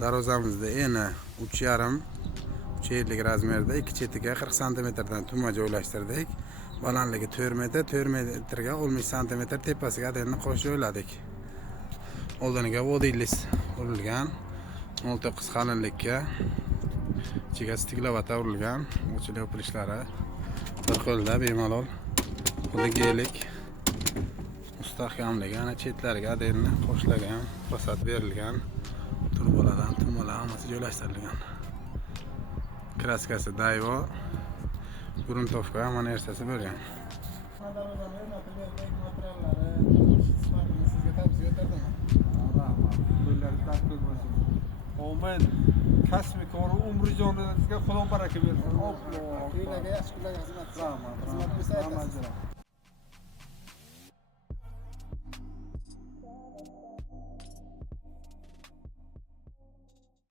Darvozamizda eni 3,5 razmerda, ikki chetiga 40 santimetrdan tugma joylashtirdik. Balandligi 4 metr, 4 metrga 10 santimetr tepasiga adeni qo'shib joyladik. Oldiniga vodiylis urilgan, 0.9 qalinlikka, ichiga stiklavata urilgan, ochilib yopilishlari bir qo'lda bemalol, xuddi gelik mustahkamligi, ana chetlariga adeni qo'shilgan, fasad berilgan, turbolardan tugmalar hammasi joylashtirilgan. Kraskasi Dayvo, gruntovka mana narsasi bo'lgan. Omen kasbik va umrijoningizga Xudo baraka bersin. Uylarga yaxshi kunlar xizmat. Rahmat.